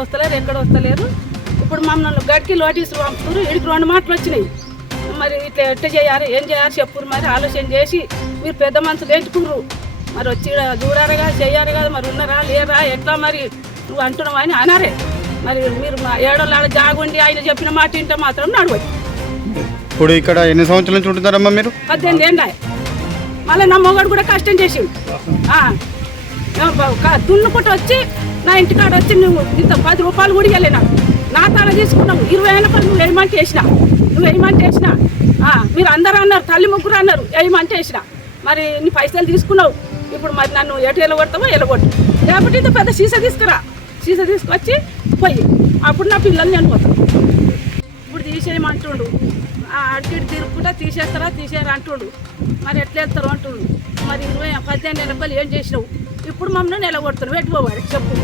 వస్తలేరు ఎక్కడ వస్తలేరు ఇప్పుడు మమ్మల్ని గడికి నోటీసులు పంపుతారు ఇడికి రెండు మాటలు వచ్చినాయి. మరి ఇట్లా ఎట్ట చేయాలి ఏం చేయాలి చెప్పురు మరి ఆలోచన చేసి మీరు పెద్ద మనుషులు ఎంచుకుర్రు మరి వచ్చి ఈడ చూడాలిగా చేయాలి కదా మరి ఉన్నారా లేరా ఎట్లా మరి? నువ్వు అంటున్నావు అని అనారే. మరి మీరు ఏడోళ్ళ జాగుండి ఆయన చెప్పిన మాట వింటే మాత్రం నడవదు. ఇప్పుడు ఇక్కడ ఎన్ని సంవత్సరాల నుంచి ఉంటున్నారమ్మా మీరు? పద్దెనిమిది ఏండాయి మళ్ళీ నా మొగడు కూడా కష్టం క- దున్నుకుంటూ వచ్చి నా ఇంటికాడ వచ్చి నువ్వు ఇంత పది రూపాయలు కూడా ఇవ్వలే నాకు. నా తల తీసుకున్నావు. ఇరవై అయిన పది నువ్వు ఏమంటే వేసిన నువ్వు ఏమంటే వేసిన మీరు అందరూ అన్నారు తల్లి ముగ్గురు అన్నారు వేయమంటే వేసిన మరి నీ పైసలు తీసుకున్నావు. ఇప్పుడు మరి నన్ను ఎటు ఎలగొడతావో ఎలగొట్టు. లేకపోతే ఇంత పెద్ద సీసా తీసుకురా. సీసా తీసుకొచ్చి పోయి. అప్పుడు నా పిల్లల్ని నేను పోతాను ఇప్పుడు తీసేయమంటుండు. అడిగిడి తిరుగుకుంటా తీసేస్తారా తీసేయరా అంటుండు. మరి ఎట్లా వెళ్తారు అంటుండు. మరి ఇరవై పద్దెనిమిది రూపాయలు ఏం చేసినావు? ఇప్పుడు మమ్మల్ని నిలగొడుతున్నావు ఎటు పోవాలి? చెప్పు.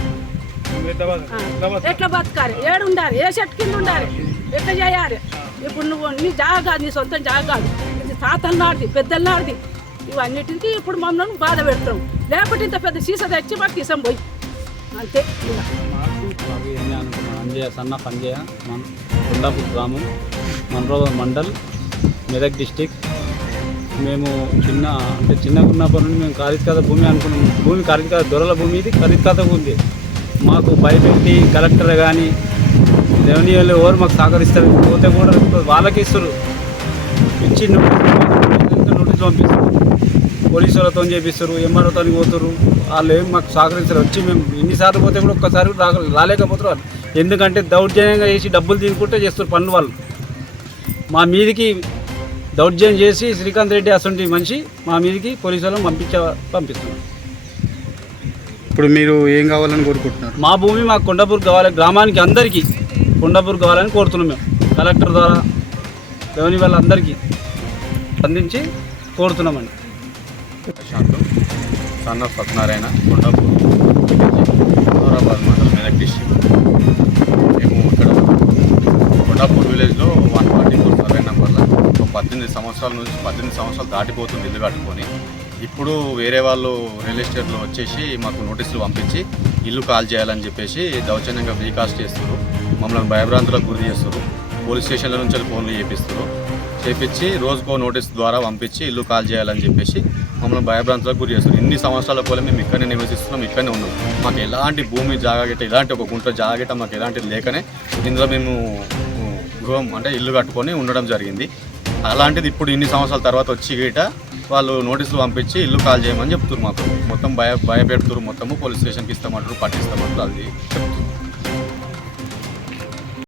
ఎట్లా బతకాలి? ఏడు ఉండాలి. ఏ చెట్టు కింద ఉండాలి? ఎట్లా చేయాలి? ఇప్పుడు నువ్వు నీ జాగ కాదు నీ సొంతం జాగ కాదు. ఇది తాతలు నాడిది పెద్దలు నాడిది ఇవన్నిటికి ఇప్పుడు మమ్మల్ని బాధ పెడతాం లేకపోతే ఇంత పెద్ద సీసా తెచ్చి మాకు తీసాం పోయి. అంతే. అంజయ్య సన్న పంజయ్య మన కొండాపూర్ గ్రామం మనరోగ మండల్ మెదక్ డిస్టిక్. మేము చిన్న అంటే చిన్నగా ఉన్నప్పటి నుండి మేము ఖరీదు భూమి అనుకున్నాము భూమి ఖరీదు దొరల భూమి ఇది ఖరీదు ఉంది. మాకు భయపెట్టి కలెక్టర్ కానీ రెవెన్యూ వాళ్ళు ఎవరు మాకు సహకరిస్తారు? పోతే కూడా వాళ్ళకి ఇస్తారు. ఇచ్చి నోటీస్ పంపిస్తారు. పోలీసు వాళ్ళతో చేపిస్తారు ఎంఆర్ఓతో పోతారు. వాళ్ళు ఏం మాకు సహకరిస్తారు వచ్చి మేము ఎన్నిసార్లు పోతే కూడా ఒక్కసారి కూడా రాలేకపోతారు ఎందుకంటే దౌర్జన్యంగా చేసి డబ్బులు తీసుకుంటే చేస్తారు పనులు వాళ్ళు మా మీదికి దౌర్జన్యం చేసి శ్రీకాంత్ రెడ్డి అసంటి మనిషి మా మీదికి పోలీసు వాళ్ళని పంపించ పంపిస్తున్నారు ఇప్పుడు మీరు ఏం కావాలని కోరుకుంటున్నారు? మా భూమి మా కొండపూర్ కావాలి గ్రామానికి అందరికీ కొండపూర్ కావాలని కోరుతున్నాం మేము. కలెక్టర్ ద్వారా రెవెన్యూ వాళ్ళందరికీ అందించి కోరుతున్నామండి. ప్రశాంత్ సన్ ఆఫ్ సత్యనారాయణ కొండాపూర్ హైదరాబాద్ మండలం మెదక్ డిస్ట్రిక్ట్ మేము ఇక్కడ కొండాపూర్ విలేజ్లో పద్దెనిమిది సంవత్సరాల నుంచి పద్దెనిమిది సంవత్సరాలు దాటిపోతుంది ఇల్లు కట్టుకొని. ఇప్పుడు వేరే వాళ్ళు రియల్ ఎస్టేట్లో వచ్చేసి మాకు నోటీసులు పంపించి ఇల్లు కాల్ చేయాలని చెప్పేసి దౌర్జన్యంగా రీకాస్ట్ చేస్తారు మమ్మల్ని భయభ్రాంతులకు గురి చేస్తారు పోలీస్ స్టేషన్ల నుంచి వెళ్ళి ఫోన్లు చేపిస్తారు చేపించి రోజుకో నోటీస్ ద్వారా పంపించి ఇల్లు కాల్ చేయాలని చెప్పేసి మమ్మల్ని భయభ్రాంతులకు గురి చేస్తారు ఇన్ని సంవత్సరాల పోలే మేము ఇక్కడనే నివసిస్తున్నాం ఇక్కడనే ఉన్నాం. మాకు ఎలాంటి భూమి జాగగిట ఎలాంటి ఒక గుంట జాగగిట మాకు ఎలాంటిది లేకనే ఇందులో మేము గృహం అంటే ఇల్లు కట్టుకొని ఉండడం జరిగింది. అలాంటిది ఇప్పుడు ఇన్ని సంవత్సరాల తర్వాత వచ్చి గిట వాళ్ళు నోటీసులు పంపించి ఇల్లు కాల్ చేయమని చెప్తున్నారు మాకు. మొత్తం భయ భయపెడుతున్నారు మొత్తము పోలీస్ స్టేషన్కి ఇస్తామంటారు పట్టిస్తామంటారు అది చెప్తున్నారు.